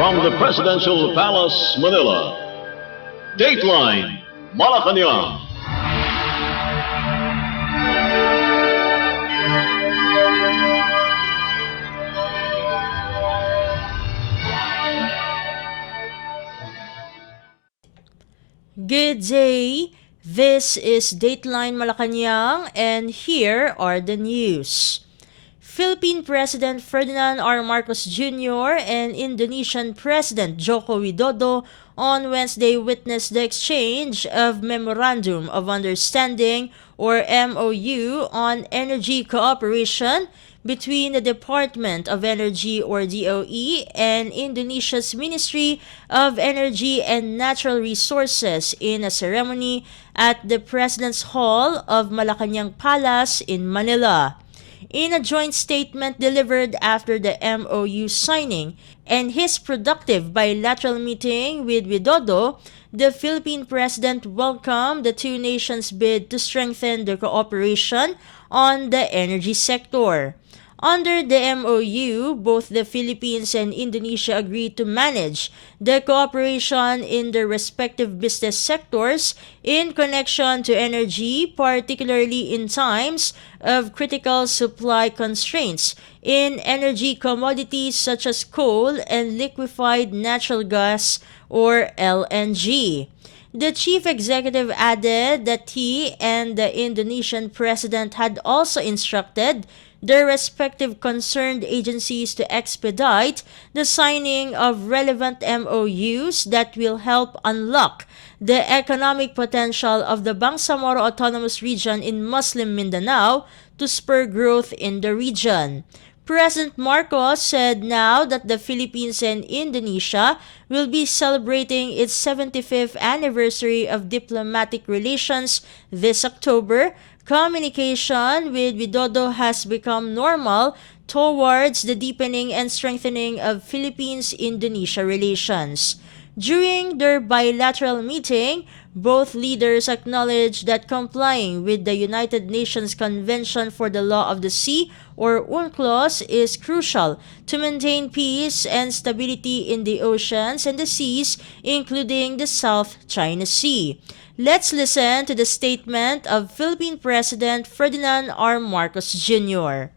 From the Presidential Palace, Manila, Dateline Malacañang. Good day. This is Dateline Malacañang, and here are the news. Philippine President Ferdinand R. Marcos Jr. and Indonesian President Joko Widodo on Wednesday witnessed the exchange of Memorandum of Understanding or MOU on energy cooperation between the Department of Energy or DOE and Indonesia's Ministry of Energy and Natural Resources in a ceremony at the President's Hall of Malacañang Palace in Manila. In a joint statement delivered after the MOU signing and his productive bilateral meeting with Widodo, the Philippine President welcomed the two nations' bid to strengthen their cooperation on the energy sector. Under the MOU, both the Philippines and Indonesia agreed to manage the cooperation in their respective business sectors in connection to energy, particularly in times of critical supply constraints in energy commodities such as coal and liquefied natural gas or LNG. The chief executive added that he and the Indonesian president had also instructed their respective concerned agencies to expedite the signing of relevant MOUs that will help unlock the economic potential of the Bangsamoro Autonomous Region in Muslim Mindanao to spur growth in the region. President Marcos said now that the Philippines and Indonesia will be celebrating its 75th anniversary of diplomatic relations this October, communication with Widodo has become normal towards the deepening and strengthening of Philippines-Indonesia relations. During their bilateral meeting, both leaders acknowledged that complying with the United Nations Convention for the Law of the Sea, or UNCLOS, is crucial to maintain peace and stability in the oceans and the seas, including the South China Sea. Let's listen to the statement of Philippine President Ferdinand R. Marcos Jr.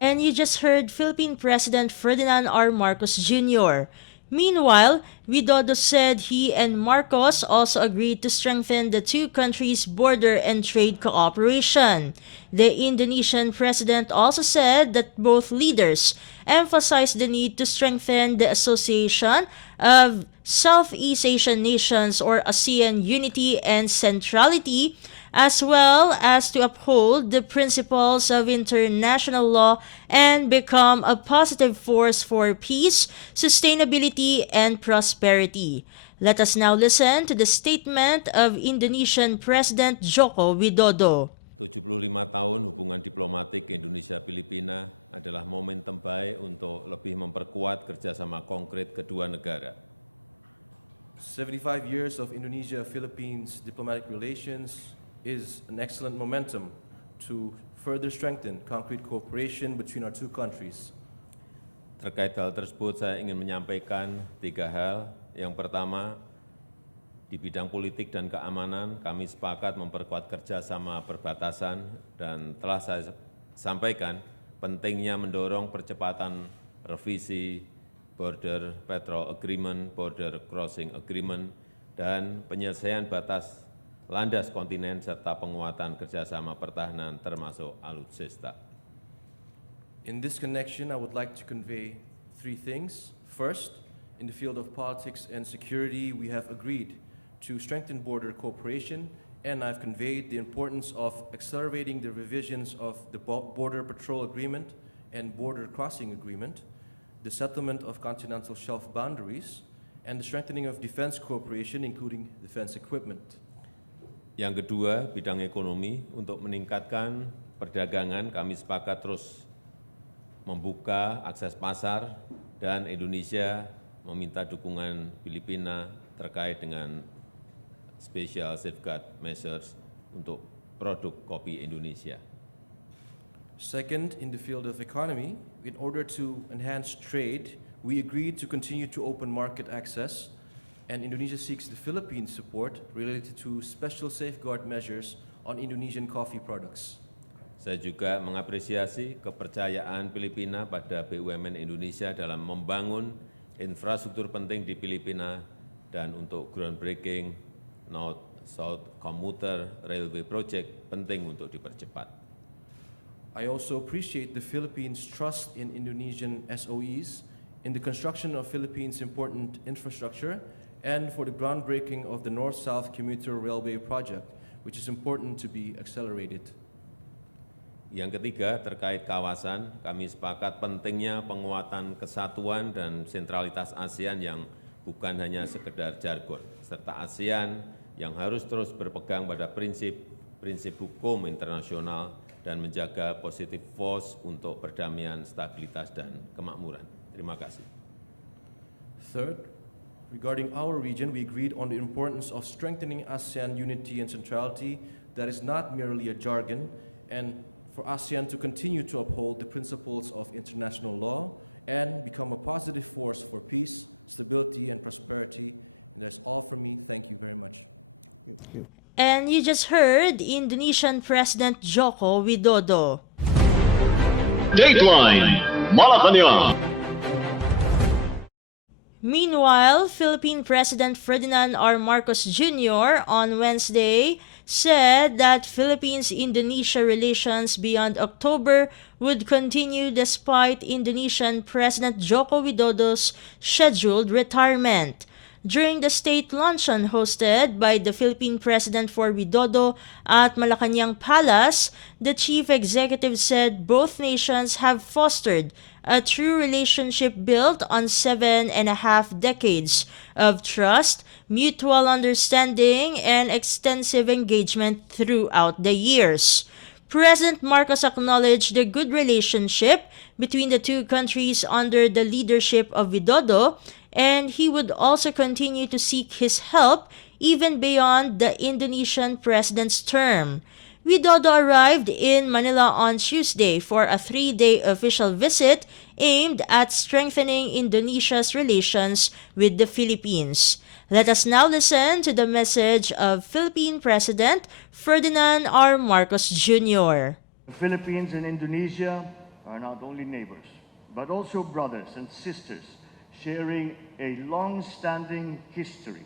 And you just heard Philippine President Ferdinand R. Marcos Jr. Meanwhile, Widodo said he and Marcos also agreed to strengthen the two countries' border and trade cooperation. The Indonesian president also said that both leaders emphasized the need to strengthen the association of Southeast Asian nations or ASEAN unity and centrality, as well as to uphold the principles of international law and become a positive force for peace, sustainability, and prosperity. Let us now listen to the statement of Indonesian President Joko Widodo. And you just heard Indonesian President Joko Widodo. Dateline Malacañang. Meanwhile, Philippine President Ferdinand R. Marcos Jr. on Wednesday said that Philippines-Indonesia relations beyond October would continue despite Indonesian President Joko Widodo's scheduled retirement. During the state luncheon hosted by the Philippine President for Widodo at Malacañang Palace, the chief executive said both nations have fostered a true relationship built on 7.5 decades of trust, mutual understanding, and extensive engagement throughout the years. President Marcos acknowledged the good relationship between the two countries under the leadership of Widodo, and he would also continue to seek his help even beyond the Indonesian president's term. Widodo arrived in Manila on Tuesday for a 3-day official visit aimed at strengthening Indonesia's relations with the Philippines. Let us now listen to the message of Philippine President Ferdinand R. Marcos Jr. The Philippines and Indonesia are not only neighbors, but also brothers and sisters, sharing a long-standing history,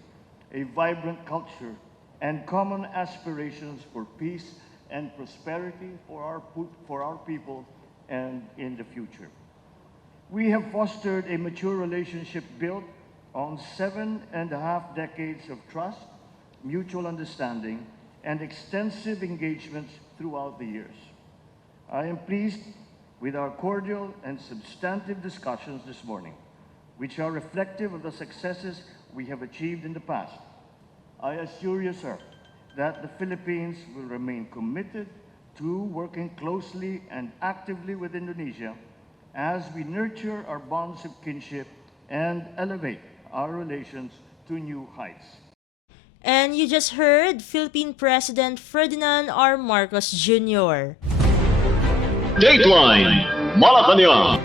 a vibrant culture, and common aspirations for peace and prosperity for our people and in the future. We have fostered a mature relationship built on 7.5 decades of trust, mutual understanding, and extensive engagements throughout the years. I am pleased with our cordial and substantive discussions this morning, which are reflective of the successes we have achieved in the past. I assure you, sir, that the Philippines will remain committed to working closely and actively with Indonesia as we nurture our bonds of kinship and elevate our relations to new heights. And you just heard Philippine President Ferdinand R. Marcos Jr. Dateline Malacañang.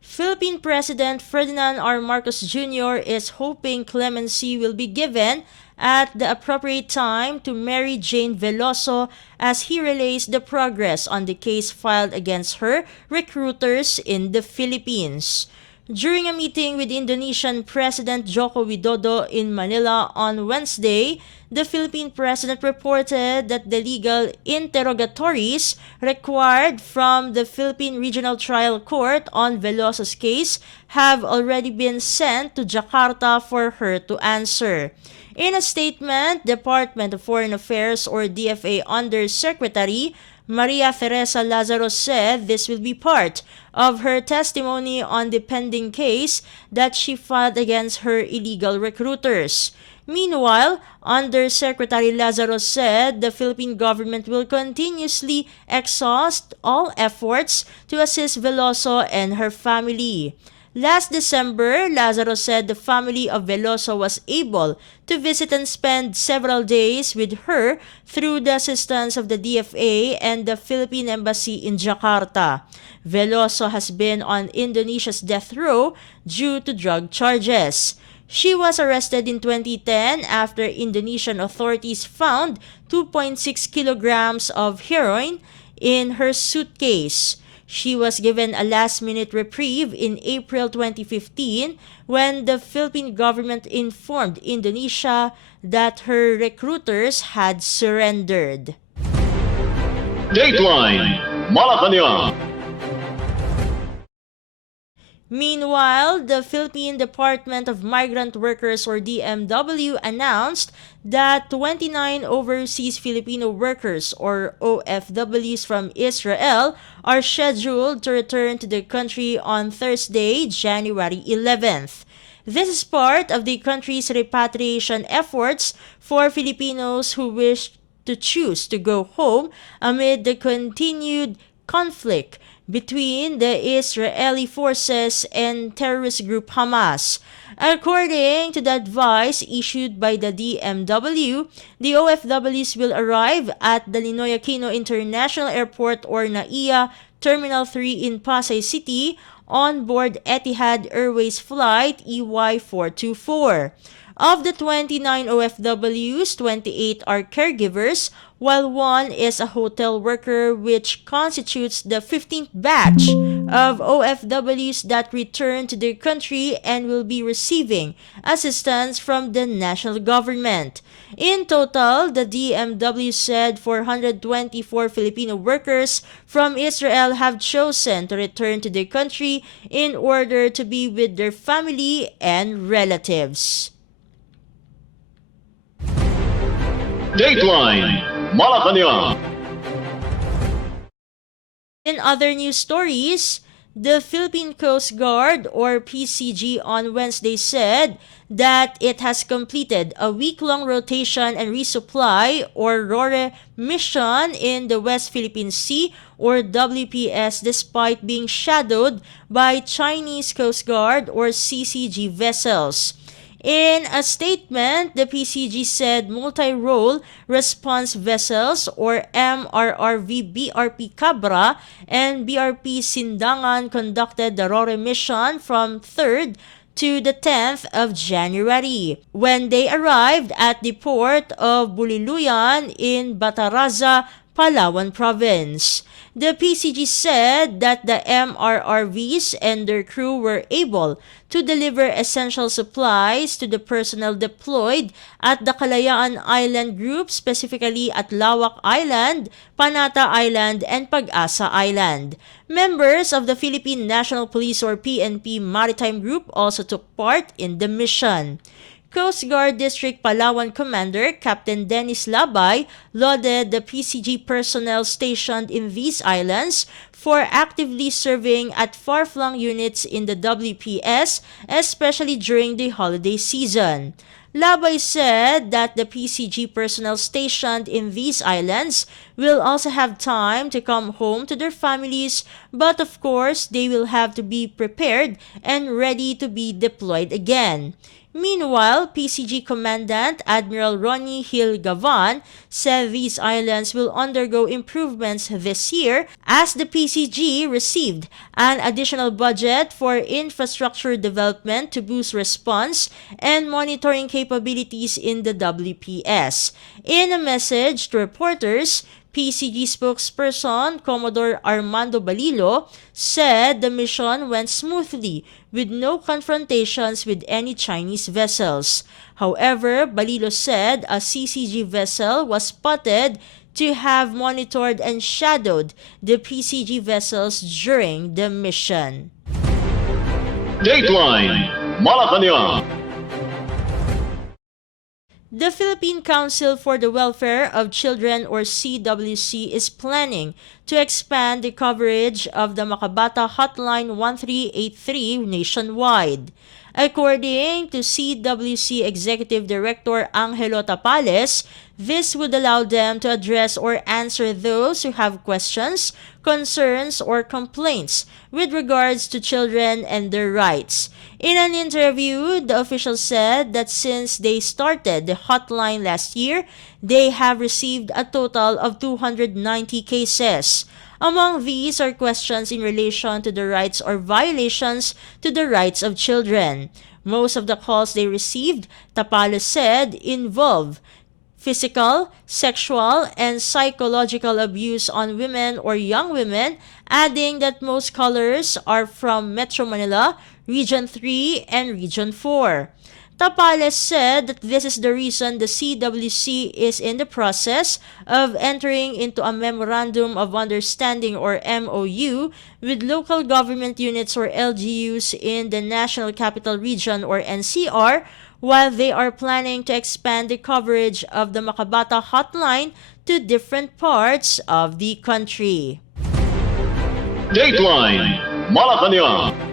Philippine President Ferdinand R. Marcos Jr. is hoping clemency will be given at the appropriate time to Mary Jane Veloso as he relays the progress on the case filed against her recruiters in the Philippines. During a meeting with Indonesian President Joko Widodo in Manila on Wednesday, the Philippine President reported that the legal interrogatories required from the Philippine Regional Trial Court on Veloso's case have already been sent to Jakarta for her to answer. In a statement, Department of Foreign Affairs or DFA Undersecretary Maria Teresa Lazaro said this will be part of her testimony on the pending case that she filed against her illegal recruiters. Meanwhile, Undersecretary Lazaro said the Philippine government will continuously exhaust all efforts to assist Veloso and her family. Last December, Lazaro said the family of Veloso was able to visit and spend several days with her through the assistance of the DFA and the Philippine Embassy in Jakarta. Veloso has been on Indonesia's death row due to drug charges. She was arrested in 2010 after Indonesian authorities found 2.6 kilograms of heroin in her suitcase. She was given a last-minute reprieve in April 2015 when the Philippine government informed Indonesia that her recruiters had surrendered. Dateline Malacañang. Meanwhile, the Philippine Department of Migrant Workers or DMW announced that 29 overseas Filipino workers or OFWs from Israel are scheduled to return to the country on Thursday, January 11th. This is part of the country's repatriation efforts for Filipinos who wish to choose to go home amid the continued conflict between the Israeli forces and terrorist group Hamas. According to the advice issued by the DMW, the OFWs will arrive at the Ninoy Aquino International Airport or NAIA Terminal 3 in Pasay City on board Etihad Airways flight EY424. Of the 29 OFWs, 28 are caregivers, while one is a hotel worker, which constitutes the 15th batch of OFWs that return to their country and will be receiving assistance from the national government. In total, the DMW said 424 Filipino workers from Israel have chosen to return to their country in order to be with their family and relatives. Dateline Malacañang. In other news stories, the Philippine Coast Guard, or PCG, on Wednesday said that it has completed a week-long rotation and resupply, or RORE, mission in the West Philippine Sea, or WPS, despite being shadowed by Chinese Coast Guard, or CCG, vessels. In a statement, the PCG said multi-role response vessels, or MRRV, BRP Cabra and BRP Sindangan conducted the RORE mission from 3rd to the 10th of January, when they arrived at the port of Buliluyan in Bataraza, Palawan Province. The PCG said that the MRRVs and their crew were able to deliver essential supplies to the personnel deployed at the Kalayaan Island Group, specifically at Lawak Island, Panata Island, and Pag-asa Island. Members of the Philippine National Police, or PNP, Maritime Group also took part in the mission. Coast Guard District Palawan Commander Captain Dennis Labay lauded the PCG personnel stationed in these islands for actively serving at far-flung units in the WPS, especially during the holiday season. Labay said that the PCG personnel stationed in these islands will also have time to come home to their families, but of course they will have to be prepared and ready to be deployed again. Meanwhile, PCG Commandant Admiral Ronnie Hill Gavan said these islands will undergo improvements this year as the PCG received an additional budget for infrastructure development to boost response and monitoring capabilities in the WPS. In a message to reporters, PCG spokesperson Commodore Armando Balilo said the mission went smoothly with no confrontations with any Chinese vessels. However, Balilo said a CCG vessel was spotted to have monitored and shadowed the PCG vessels during the mission. Dateline Malacañang. The Philippine Council for the Welfare of Children, or CWC, is planning to expand the coverage of the Makabata Hotline 1383 nationwide. According to CWC Executive Director Angelo Tapales, this would allow them to address or answer those who have questions, concerns, or complaints with regards to children and their rights. In an interview, the official said that since they started the hotline last year, they have received a total of 290 cases. Among these are questions in relation to the rights or violations to the rights of children. Most of the calls they received, Tapales said, involve physical, sexual, and psychological abuse on women or young women, adding that most callers are from Metro Manila, Region 3, and Region 4. Tapales said that this is the reason the CWC is in the process of entering into a Memorandum of Understanding, or MOU, with local government units, or LGUs, in the National Capital Region, or NCR, while they are planning to expand the coverage of the Makabata Hotline to different parts of the country. Dateline Malacañang.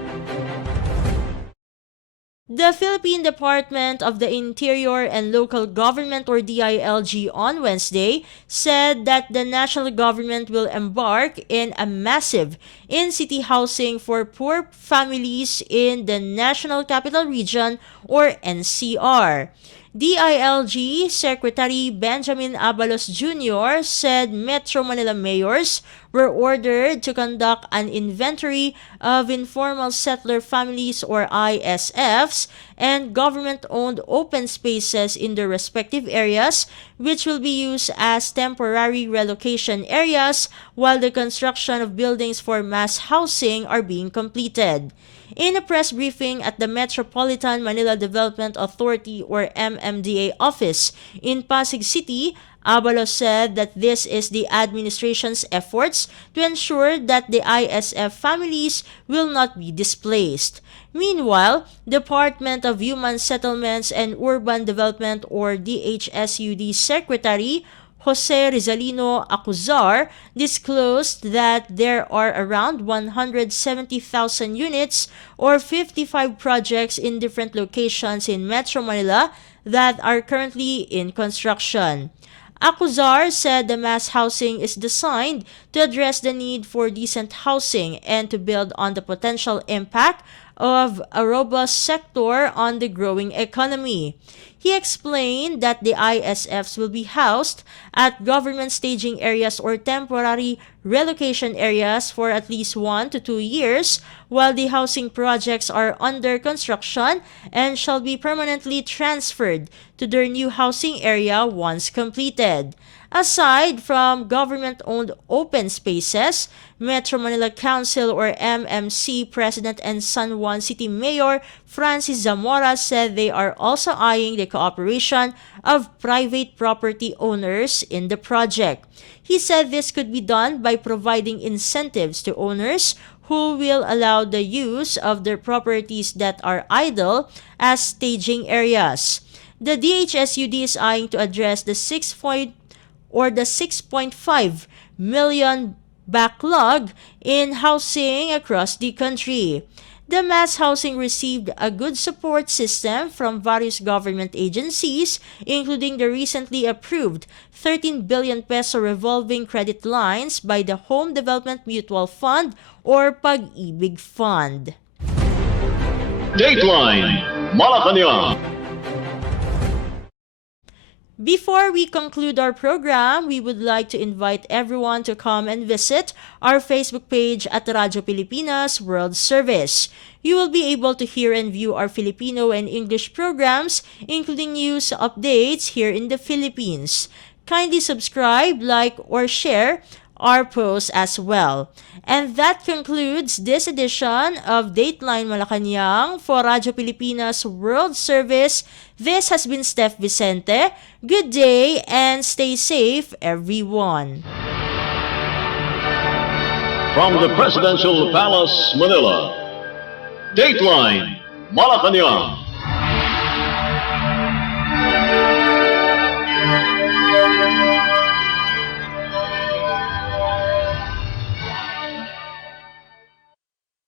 The Philippine Department of the Interior and Local Government, or DILG, on Wednesday said that the national government will embark in a massive in-city housing for poor families in the National Capital Region, or NCR. DILG Secretary Benjamin Abalos Jr. said Metro Manila mayors were ordered to conduct an inventory of informal settler families or ISFs and government-owned open spaces in their respective areas, which will be used as temporary relocation areas while the construction of buildings for mass housing are being completed. In a press briefing at the Metropolitan Manila Development Authority or MMDA office in Pasig City, Abalos said that this is the administration's efforts to ensure that the ISF families will not be displaced. Meanwhile, Department of Human Settlements and Urban Development or DHSUD Secretary Jose Rizalino Acuzar disclosed that there are around 170,000 units or 55 projects in different locations in Metro Manila that are currently in construction. Acuzar said the mass housing is designed to address the need for decent housing and to build on the potential impact of a robust sector on the growing economy. He explained that the ISFs will be housed at government staging areas or temporary relocation areas for at least 1 to 2 years, while the housing projects are under construction and shall be permanently transferred to their new housing area once completed. Aside from government-owned open spaces, Metro Manila Council or MMC President and San Juan City Mayor Francis Zamora said they are also eyeing the cooperation of private property owners in the project. He said this could be done by providing incentives to owners who will allow the use of their properties that are idle as staging areas. The DHSUD is eyeing to address the 6.5 million backlog in housing across the country. The mass housing received a good support system from various government agencies, including the recently approved 13 billion peso revolving credit lines by the Home Development Mutual Fund or Pag-ibig Fund. Dateline Malacañang. Before we conclude our program, we would like to invite everyone to come and visit our Facebook page at Radyo Pilipinas World Service. You will be able to hear and view our Filipino and English programs, including news updates here in the Philippines. Kindly subscribe, like, or share our posts as well. And that concludes this edition of Dateline Malacañang for Radyo Pilipinas World Service. This has been Steph Vicente. Good day and stay safe, everyone. From the Presidential Palace, Manila, Dateline Malacañang.